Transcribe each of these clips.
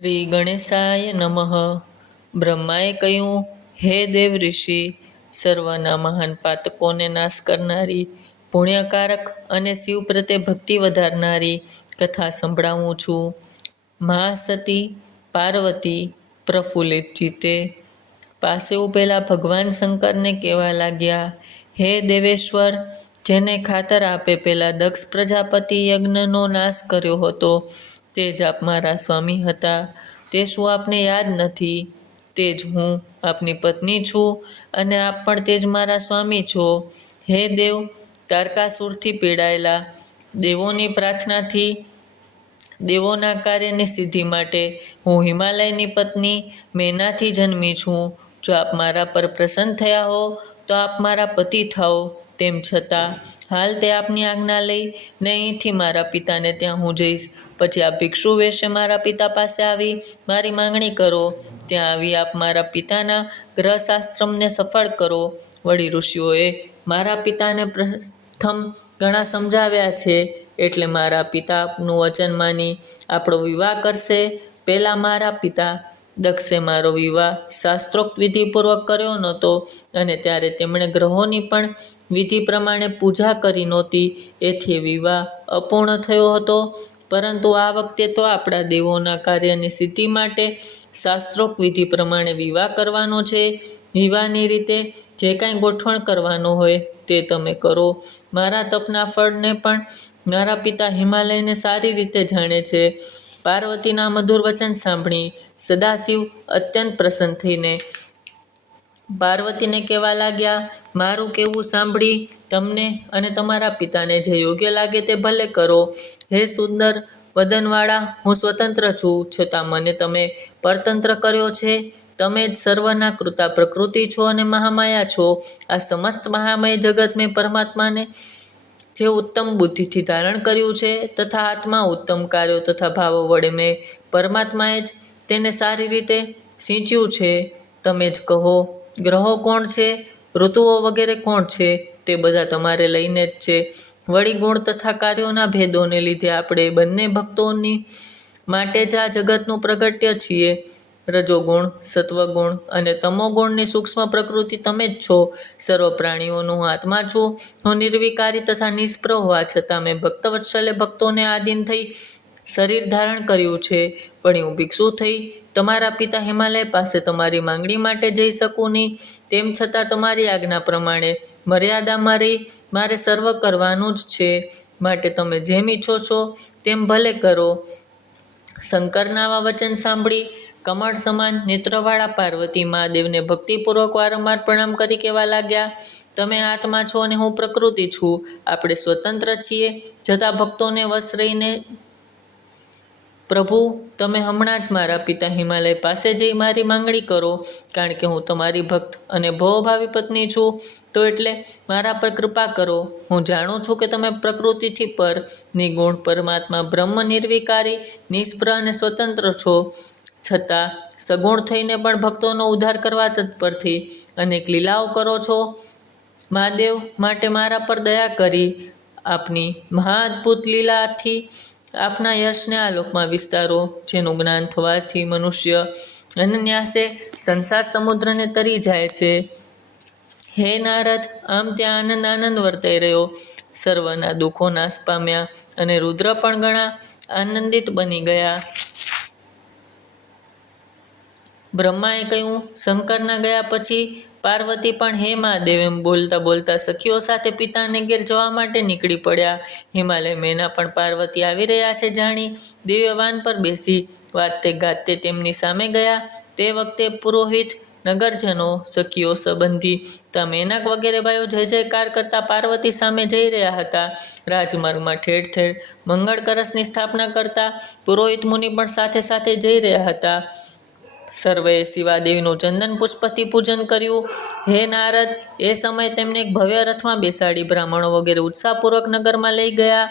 શ્રી ગણેશાય નમઃ. બ્રહ્માએ કહ્યું, હે દેવ ઋષિ, સર્વના મહાન પાતકોને નાશ કરનારી, પુણ્યકારક અને શિવ પ્રત્યે ભક્તિ વધારનારી કથા સંભળાવું છું. મહાસતી પાર્વતી પ્રફુલ્લિત ચિત્તે પાસે ઉભેલા ભગવાન શંકરને કહેવા લાગ્યા, હે દેવેશ્વર, જેને ખાતર આપે પેલા દક્ષ પ્રજાપતિ યજ્ઞનો નાશ કર્યો હતો, તે જ આપ મારા સ્વામી હતા. તે શું આપને યાદ નથી? તે જ હું આપની પત્ની છું અને આપ પણ તે જ મારા સ્વામી છો. હે દેવ, તારકાસુરથી પીડાયેલા દેવોની પ્રાર્થનાથી દેવોના કાર્યની સિદ્ધિ માટે હું હિમાલયની પત્ની મેનાથી જન્મી છું. જો આપ મારા પર પ્રસન્ન થયા હો તો આપ મારા પતિ થાઓ. તેમ છતાં હાલ તે આપની આજ્ઞા લઈને અહીંથી મારા પિતાને ત્યાં હું જઈશ. પછી આપ ભિક્ષુ વેશે મારા પિતા પાસે આવી મારી માંગણી કરો. ત્યાં આવી આપ મારા પિતાના ગ્રહશાસ્ત્રમને સફળ કરો. વળી ઋષિઓએ મારા પિતાને પ્રથમ ઘણા સમજાવ્યા છે, એટલે મારા પિતા આપનું વચન માની આપણો વિવાહ કરશે. પહેલાં મારા પિતા દક્ષે મારો વિવાહ શાસ્ત્રોક્ત વિધિપૂર્વક કર્યો નહોતો, અને ત્યારે તેમણે ગ્રહોની પણ વિધિ પ્રમાણે પૂજા કરી નહોતી, એથી વિવાહ અપૂર્ણ થયો હતો. પરંતુ આ વખતે તો આપણા દેવોના કાર્યની સિદ્ધિ માટે શાસ્ત્રોક્ત વિધિ પ્રમાણે વિવાહ કરવાનો છે. વિવાહની રીતે જે કાંઈ ગોઠવણ કરવાનો હોય તે તમે કરો. મારા તપના ફળને પણ મારા પિતા હિમાલયને સારી રીતે જાણે છે. પાર્વતીના મધુર વચન સાંભળી સદાશિવ અત્યંત પ્રસન્ન થઈને પાર્વતીને કહેવા લાગ્યા, મારું કહેવું સાંભળી તમને અને તમારા પિતાને જે યોગ્ય લાગે તે ભલે કરો. હે સુંદર વદનવાળા, હું સ્વતંત્ર છું, છતાં મને તમે પરતંત્ર કર્યો છે. તમે જ સર્વના કૃતા પ્રકૃતિ છો અને મહામાયા છો. આ સમસ્ત મહામય જગત મેં પરમાત્માને જે ઉત્તમ બુદ્ધિથી ધારણ કર્યું છે, તથા આત્મા ઉત્તમ કાર્યો તથા ભાવો વડે મેં પરમાત્માએ જ તેને સારી રીતે સિંચ્યું છે. તમે જ કહો, ગ્રહો કોણ છે, ઋતુઓ વગેરે કોણ છે? તે બધા તમારે લઈને જ છે. વળી ગુણ તથા કાર્યોના ભેદોને લીધે આપણે બંને ભક્તોની માટે જ આ જગતનું પ્રગટ્ય છીએ. રજોગુણ, સત્વગુણ અને તમોગુણની સૂક્ષ્મ પ્રકૃતિ તમે જ છો. સર્વ પ્રાણીઓનો હું આત્મા છું. હું નિર્વિકારી તથા નિષ્પ્રહ હોવા છતાં મેં ભક્તવત્સલે ભક્તોને આધીન થઈ શરીર ધારણ કર્યું છે. પણ હું ભિક્ષુ થઈ તમારા પિતા હિમાલય પાસે તમારી માંગણી માટે જઈ શકું નહીં. તેમ છતાં તમારી આજ્ઞા પ્રમાણે મર્યાદામાં રહી મારે સર્વ કરવાનું જ છે. માટે તમે જેમ ઈચ્છો છો તેમ ભલે કરો. શંકરના આવા વચન સાંભળી કમળ સમાન નેત્રવાળા પાર્વતી મહાદેવને ભક્તિપૂર્વક વારંવાર પ્રણામ કરી કહેવા લાગ્યા, તમે આત્મા છો અને હું પ્રકૃતિ છું. આપણે સ્વતંત્ર છીએ, છતાં ભક્તોને વશ રહીને પ્રભુ તમે હમણાં જ મારા પિતા હિમાલય પાસે જઈ મારી માંગણી કરો. કારણ કે હું તમારી ભક્ત અને ભવભાવી પત્ની છું, તો એટલે મારા પર કૃપા કરો. હું જાણું છું કે તમે પ્રકૃતિથી પર નિર્ગુણ પરમાત્મા બ્રહ્મ નિર્વિકારી, નિષ્પ્રહ અને સ્વતંત્ર છો. છતાં સગુણ થઈને પણ ભક્તોનો ઉદ્ધાર કરવા તત્પરથી અનેક લીલાઓ કરો છો. મહાદેવ, માટે મારા પર દયા કરી આપની મહાઅદ્ભુત લીલાથી આપના યશને આ લોકમાં વિસ્તારો, જેનું જ્ઞાન થવાથી મનુષ્ય અનન્યાસે સંસાર સમુદ્રને તરી જાય છે. હે નારદ, આમ ત્યાં આનંદ વર્તાઈ રહ્યો. સર્વના દુઃખો નાશ પામ્યા અને રુદ્ર પણ ઘણા આનંદિત બની ગયા. બ્રહ્માએ કહ્યું, શંકરના ગયા પછી પાર્વતી પણ હે મહાદેવ એમ બોલતા બોલતા સખીઓ સાથે પિતાને ઘેર જવા માટે નીકળી પડ્યા. હિમાલય મેના પણ પાર્વતી આવી રહ્યા છે જાણી દિવ્ય વાન પર બેસી વાજતે ગાજતે તેમની સામે ગયા. તે વખતે પુરોહિત, નગરજનો, સખીઓ, સંબંધી તથા મેનક વગેરે ભાઈઓ જય જયકાર કરતા પાર્વતી સામે જઈ રહ્યા હતા. રાજમાર્ગમાં ઠેર ઠેર મંગળ કળશની સ્થાપના કરતા પુરોહિત મુનિ પણ સાથે સાથે જઈ રહ્યા હતા. સર્વેએ શિવાદેવીનું ચંદન પુષ્પથી પૂજન કર્યું. હે નારદ, એ સમયે તેમને એક ભવ્ય રથમાં બેસાડી બ્રાહ્મણો વગેરે ઉત્સાહપૂર્વક નગરમાં લઈ ગયા.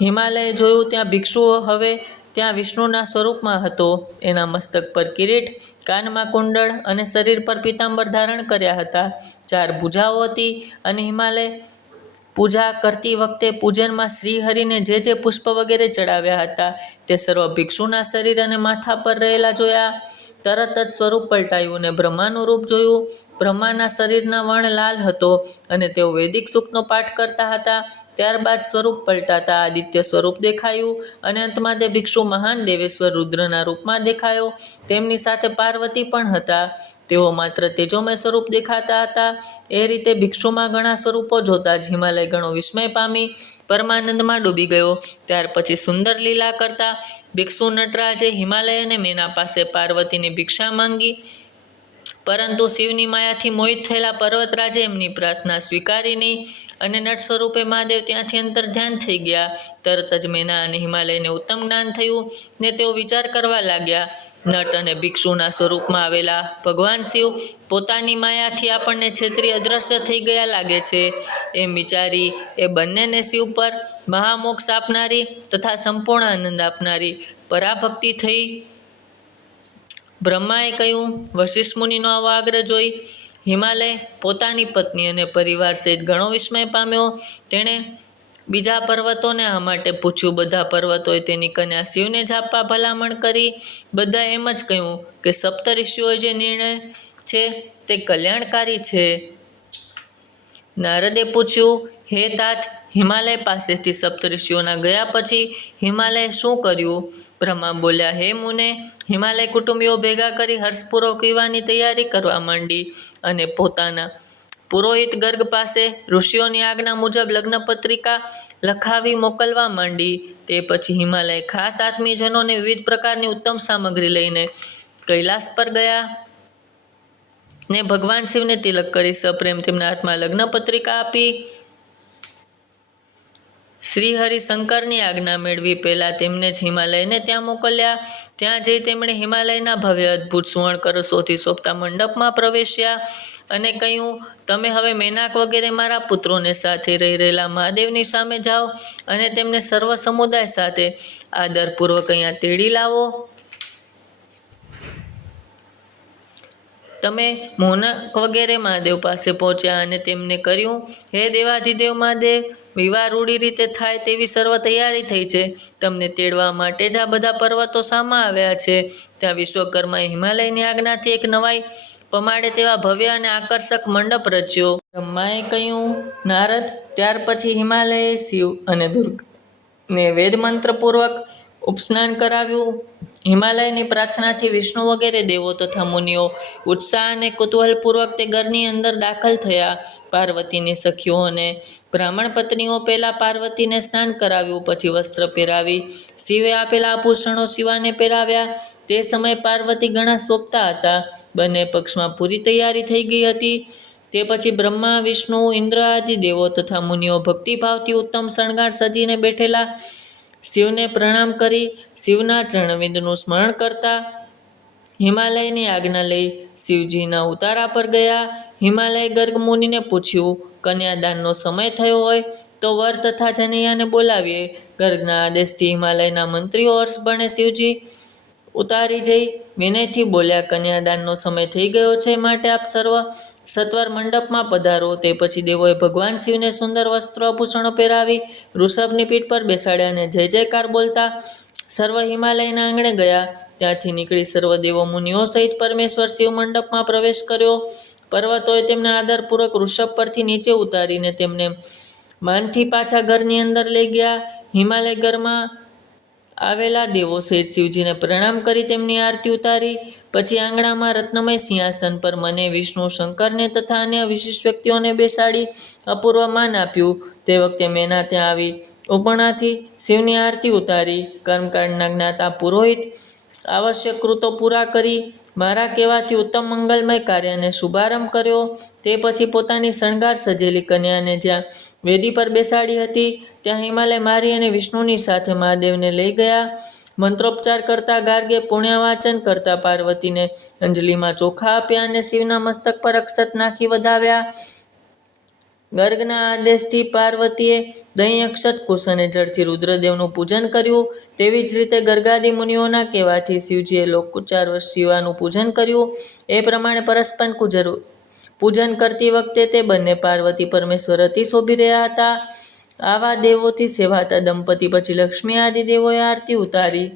હિમાલયે જોયું ત્યાં ભિક્ષુઓ હવે ત્યાં વિષ્ણુના સ્વરૂપમાં હતો. એના મસ્તક પર કિરીટ, કાનમાં કુંડળ અને શરીર પર પીતાંબર ધારણ કર્યા હતા. 4 ભુજાઓ હતી અને હિમાલય પૂજા કરતી વખતે પૂજનમાં શ્રીહરિને જે પુષ્પ વગેરે ચડાવ્યા હતા તે સર્વ ભિક્ષુના શરીર અને માથા પર રહેલા જોયા. તરત જ સ્વરૂપ પલટાયું અને બ્રહ્માનું રૂપ જોયું. બ્રહ્માના શરીરના વર્ણ લાલ હતો અને તેઓ વૈદિક સૂક્તનો પાઠ કરતા હતા. ત્યારબાદ સ્વરૂપ પલટાતા આદિત્ય સ્વરૂપ દેખાયું અને અંતમાં તે ભિક્ષુ મહાન દેવેશ્વર રુદ્રના રૂપમાં દેખાયો. તેમની સાથે પાર્વતી પણ હતા. તેઓ માત્ર તેજોમય સ્વરૂપ દેખાતા હતા. એ રીતે ભિક્ષુમાં ઘણા સ્વરૂપો જોતા જ હિમાલય ઘણો વિસ્મય પામી પરમાનંદમાં ડૂબી ગયો. ત્યાર પછી સુંદર લીલા કરતા ભિક્ષુ નટરાજે હિમાલય અને મેના પાસે પાર્વતીની ભિક્ષા માંગી, પરંતુ શિવની માયાથી મોહિત થયેલા પર્વતરાજે એમની પ્રાર્થના સ્વીકારી નહીં અને નટ સ્વરૂપે મહાદેવ ત્યાંથી અંતર ધ્યાન થઈ ગયા. તરત જ મેના અને હિમાલયને ઉત્તમ જ્ઞાન થયું ને તેઓ વિચાર કરવા લાગ્યા, નટ અને ભિક્ષુના સ્વરૂપમાં આવેલા ભગવાન શિવ પોતાની માયાથી આપણને છેતરી અદ્રશ્ય થઈ ગયા લાગે છે. એમ વિચારી એ બંનેને શિવ પર મહામોક્ષ આપનારી તથા સંપૂર્ણ આનંદ આપનારી પરાભક્તિ થઈ. બ્રહ્માએ કહ્યું, વશિષ્ઠ મુનિનો આવો આગ્રહ જોઈ હિમાલય પોતાની પત્ની અને પરિવાર સહિત ઘણો વિસ્મય પામ્યો. તેણે બીજા પર્વતોને આ માટે પૂછ્યું. બધા પર્વતોએ તેની કન્યા શિવને જ આપવા ભલામણ કરી. બધા એમ જ કહ્યું કે સપ્તઋષિઓએ જે નિર્ણય છે તે કલ્યાણકારી છે. નારદે પૂછ્યું, હે તાત, હિમાલય પાસેથી સપ્તઋષિઓના ગયા પછી હિમાલયે શું કર્યું? બ્રહ્મા બોલ્યા, હે મુને, હિમાલય કુટુંબીઓ ભેગા કરી હર્ષપૂર્વક વિવાહની તૈયારી કરવા માંડી અને પોતાના પુરોહિત ગર્ગ પાસે ઋષિઓની આજ્ઞા મુજબ લગ્ન પત્રિકા લખાવી મોકલવા માંડી. તે પછી હિમાલય ખાસ આત્મીયજનોને વિવિધ પ્રકારની ઉત્તમ સામગ્રી લઈને કૈલાસ પર ગયા ને ભગવાન શિવને તિલક કરી સપ્રેમ તેમના હાથમાં લગ્ન પત્રિકા આપી. શ્રી હરિશંકરની આજ્ઞા મેળવી પહેલાં તેમને જ હિમાલયને ત્યાં મોકલ્યા. ત્યાં જઈ તેમણે હિમાલયના ભવ્ય અદ્ભુત સુવર્ણ કળશોથી શોભતા મંડપમાં પ્રવેશ્યા અને કહ્યું, તમે હવે મેનાક વગેરે મારા પુત્રોને સાથે રહી રહેલા મહાદેવની સામે જાઓ અને તેમને સર્વ સમુદાય સાથે આદરપૂર્વક અહીંયા તેડી લાવો. તમે મોનક વગેરે મહાદેવ પાસે પહોંચ્યા અને તેમને કર્યું, હે દેવાધિદેવ મહાદેવ, વિવાહ રૂઢી રીતે થાય તેવી સર્વ તૈયારી થઈ છે. તમને તેડવા માટે જ આ બધા પર્વતો સામા આવ્યા છે. ત્યાં વિશ્વકર્માએ હિમાલયની આજ્ઞાથી એક નવાઈ પમાડે તેવા ભવ્ય અને આકર્ષક મંડપ રચ્યો. બ્રહ્માએ કહ્યું, નારદ, ત્યાર પછી હિમાલયે શિવ અને દુર્ગાને વેદ મંત્રપૂર્વક ઉપસ્નાન કરાવ્યું. હિમાલયની પ્રાર્થનાથી વિષ્ણુ વગેરે દેવો તથા મુનિઓ ઉત્સાહ અને કુતૂહલપૂર્વક તે ઘરની અંદર દાખલ થયા. પાર્વતીની સખીઓ અને બ્રાહ્મણ પત્નીઓ પહેલાં પાર્વતીને સ્નાન કરાવ્યું, પછી વસ્ત્ર પહેરાવી શિવે આપેલા આભૂષણો શિવાને પહેરાવ્યા. તે સમયે પાર્વતી ઘણા શોભતા હતા. બંને પક્ષમાં પૂરી તૈયારી થઈ ગઈ હતી. તે પછી બ્રહ્મા, વિષ્ણુ, ઇન્દ્ર આદિ દેવો તથા મુનિઓ ભક્તિભાવથી ઉત્તમ શણગાર સજીને બેઠેલા શિવને પ્રણામ કરી શિવના ચરણવિંદનું સ્મરણ કરતા હિમાલયની આજ્ઞા લઈ શિવજીના ઉતારા પર ગયા. હિમાલય ગર્ગ મુનિને પૂછ્યું, કન્યાદાનનો સમય થયો હોય તો વર તથા જનૈયાને બોલાવીએ. ગર્ગના આદેશથી હિમાલયના મંત્રીઓ હર્ષભણે શિવજી ઉતારી જઈ વિનયથી બોલ્યા, કન્યાદાનનો સમય થઈ ગયો છે, માટે આપ સર્વ સત્વર મંડપમાં પધારો. તે પછી દેવોએ ભગવાન શિવને સુંદર વસ્ત્રો આભૂષણો પહેરાવી વૃષભની પીઠ પર બેસાડ્યા અને જય જયકાર બોલતા સર્વ હિમાલયના આંગણે ગયા. ત્યાંથી નીકળી સર્વ દેવો મુનિઓ સહિત પરમેશ્વર શિવ મંડપમાં પ્રવેશ કર્યો. પર્વતોએ તેમને આદરપૂર્વક વૃષભ પરથી નીચે ઉતારીને તેમને માનથી પાછા ઘરની અંદર લઈ ગયા. હિમાલય ઘરમાં આવેલા દેવો સહિત શિવજીને પ્રણામ કરી તેમની આરતી ઉતારી. પછી આંગણામાં રત્નમય સિંહાસન પર મને, વિષ્ણુ, શંકરને તથા અન્ય વિશિષ્ટ વ્યક્તિઓને બેસાડી અપૂર્વ માન આપ્યું. તે વખતે મેના ત્યાં આવી ઉપણાથી શિવની આરતી ઉતારી. કર્મકાંડના જ્ઞાતા પુરોહિત આવશ્યક કૃતો પૂરા કરી મારા કહેવાથી ઉત્તમ મંગલમય કાર્યને શુભારંભ કર્યો. તે પછી પોતાની શણગાર સજેલી કન્યાને જ્યાં વેદી પર બેસાડી હતી ત્યાં હિમાલય મારી અને વિષ્ણુની સાથે મહાદેવને લઈ ગયા. મંત્રોપચાર કરતા ગાર્ગે પુણ્યવાચન કરતા પાર્વતીને અંજલિમાં ચોખા આપ્યા અને શિવના મસ્તક પર અક્ષત નાખી વધાવ્યા. ગર્ગના આદેશથી પાર્વતીએ દહીં, અક્ષત, કુશ અને જળથી રુદ્રદેવનું પૂજન કર્યું. તેવી જ રીતે ગર્ગાદી મુનિઓના કહેવાથી શિવજીએ લોકોચ્ચાર શિવાનું પૂજન કર્યું. એ પ્રમાણે પૂજન કરતી વખતે તે બંને પાર્વતી પરમેશ્વર અતિ શોભી રહ્યા હતા. આવા દેવોથી સેવાતા દંપતી પછી લક્ષ્મી આદિ દેવોએ આરતી ઉતારી.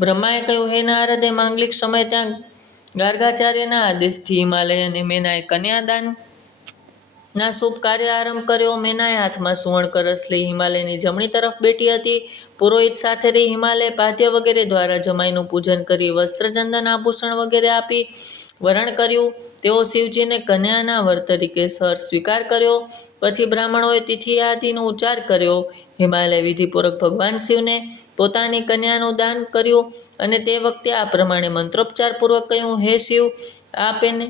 બ્રહ્માએ કહ્યું, હે નારદે, માંગલિક સમય ત્યાં ગાર્ગાચાર્યના આદેશથી હિમાલય અને મેનાએ કન્યાદાન ના શુભ કાર્ય આરંભ કર્યો. મેનાએ હાથમાં સુવર્ણ કળશ લઈ હિમાલયની જમણી તરફ બેઠી હતી. પુરોહિત સાથે રહી હિમાલય પાદ્ય વગેરે દ્વારા જમાઈનું પૂજન કરી વસ્ત્ર, ચંદન, આભૂષણ વગેરે આપી વરણ કર્યું. તેઓ શિવજીને કન્યાના વર તરીકે સહર સ્વીકાર કર્યો. પછી બ્રાહ્મણોએ તિથિ આદિનો ઉચ્ચાર કર્યો. હિમાલય વિધિપૂર્વક ભગવાન શિવને પોતાની કન્યાનું દાન કર્યું અને તે વખતે આ પ્રમાણે મંત્રોપચારપૂર્વક કહ્યું, હે શિવ, આપ એને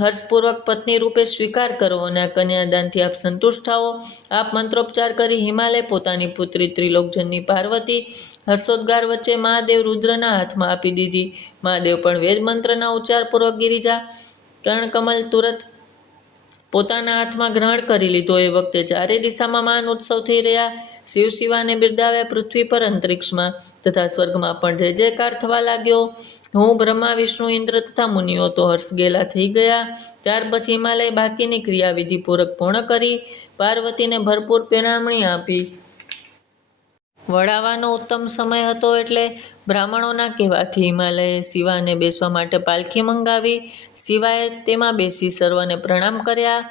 હર્ષપૂર્વક પત્ની રૂપે સ્વીકાર કરો અને આ કન્યાદાનથી આપ સંતુષ્ટ થાઓ. આપ મંત્રોપચાર કરી હિમાલય પોતાની પુત્રી ત્રિલોકજનની પાર્વતી હર્ષોદ્ગાર વચ્ચે મહાદેવ રુદ્રના હાથમાં આપી દીધી. મહાદેવ પણ વેદ મંત્રના ઉચ્ચારપૂર્વક ગિરિજા કર્ણકમલ તુરત પોતાના હાથમાં ગ્રહણ કરી લીધો. એ વખતે ચારે દિશામાં મહાન ઉત્સવ થઈ રહ્યા. શિવ શિવાને બિરદાવ્યા. પૃથ્વી પર, અંતરિક્ષમાં તથા સ્વર્ગમાં પણ જય જયકાર થવા લાગ્યો. હું, બ્રહ્મા, વિષ્ણુ, ઇન્દ્ર તથા મુનિઓ તો હર્ષ ગેલા થઈ ગયા. ત્યાર પછી હિમાલય બાકીની ક્રિયા વિધિપૂર્વક પૂર્ણ કરી પાર્વતીને ભરપૂર પેણામણી આપી. વળાવાનો ઉત્તમ સમય હતો એટલે બ્રાહ્મણોના કહેવાથી હિમાલયે શિવાને બેસવા માટે પાલખી મંગાવી. શિવાએ તેમાં બેસી સર્વને પ્રણામ કર્યા.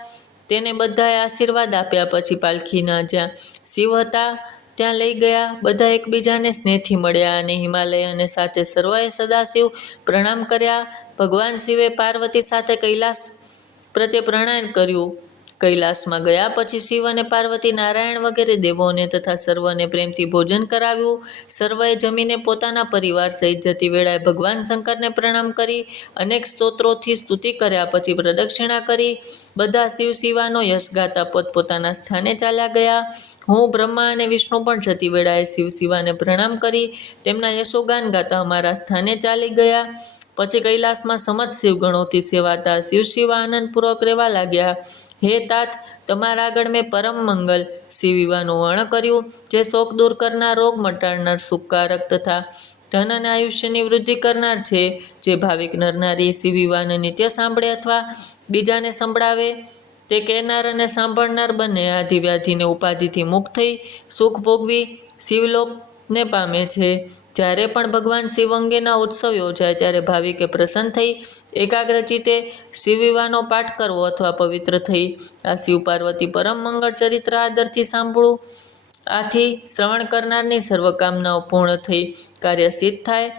તેને બધાએ આશીર્વાદ આપ્યા. પછી પાલખીના જ્યાં શિવ હતા ત્યાં લઈ ગયા. બધા એકબીજાને સ્નેહથી મળ્યા અને હિમાલય અને સાથે સર્વએ સદાશિવ પ્રણામ કર્યા. ભગવાન શિવે પાર્વતી સાથે કૈલાસ પ્રત્યે પ્રણયન કર્યું. કૈલાસમાં ગયા પછી શિવ અને પાર્વતી નારાયણ વગેરે દેવોને તથા સર્વને પ્રેમથી ભોજન કરાવ્યું. સર્વએ જમીને પોતાના પરિવાર સહિત જતી વેળાએ ભગવાન શંકરને પ્રણામ કરી અનેક સ્તોત્રોથી સ્તુતિ કર્યા. પછી પ્રદક્ષિણા કરી બધા શિવ શિવાનો યશ ગાતા પોતપોતાના સ્થાને ચાલ્યા ગયા. હું, બ્રહ્મા અને વિષ્ણુ પણ જતી વેળાએ શિવ શિવાને પ્રણામ કરી તેમના યશોગાન ગાતા અમારા સ્થાને ચાલી ગયા. પછી કૈલાસમાં સમત શિવગણોથી સેવાતા શિવ શિવ આનંદપૂર્વક રહેવા લાગ્યા. હે તાત, તમારા આગળ મેં પરમ મંગલ શિવ વિવાહનું વર્ણન કર્યું, જે શોક દૂર કરનાર, રોગ મટાડનાર, સુખકારક તથા ધન અને આયુષ્યની વૃદ્ધિ કરનાર છે. જે ભાવિક નરનારી શિવ વિવાહને નિત્ય સાંભળે અથવા બીજાને સંભળાવે તે કહેનાર અને સાંભળનાર બંને આધિવ્યાધિને ઉપાધિથી મુક્ત થઈ સુખ ભોગવી શિવલોકને પામે છે. જ્યારે પણ ભગવાન શિવ અંગેના ઉત્સવ યોજાય ત્યારે ભાવિકે પ્રસન્ન થઈ એકાગ્રચિત્તે શિવ વિવાહનો પાઠ કરવો અથવા પવિત્ર થઈ આ શિવ પાર્વતી પરમ મંગળ ચરિત્ર આદરથી સાંભળવું. આથી શ્રવણ કરનારની સર્વકામનાઓ પૂર્ણ થઈ કાર્ય સિદ્ધ થાય.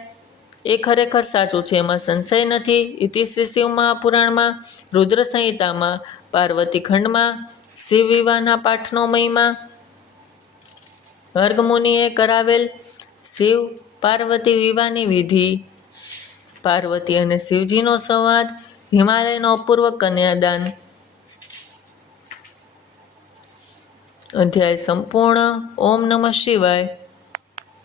એ ખરેખર સાચું છે, એમાં સંશય નથી. ઇતિ શ્રી શિવ મહાપુરાણમાં રુદ્ર સંહિતામાં પાર્વતી ખંડમાં શિવ વિવાહના પાઠનો મહિમા. ભર્ગ મુનિએ કરાવેલ શિવ પાર્વતી વિવાહની વિધિ. પાર્વતી અને શિવજીનો સંવાદ. હિમાલયનો અપૂર્વ કન્યાદાન. અધ્યાય સંપૂર્ણ. ઓમ નમઃ શિવાય.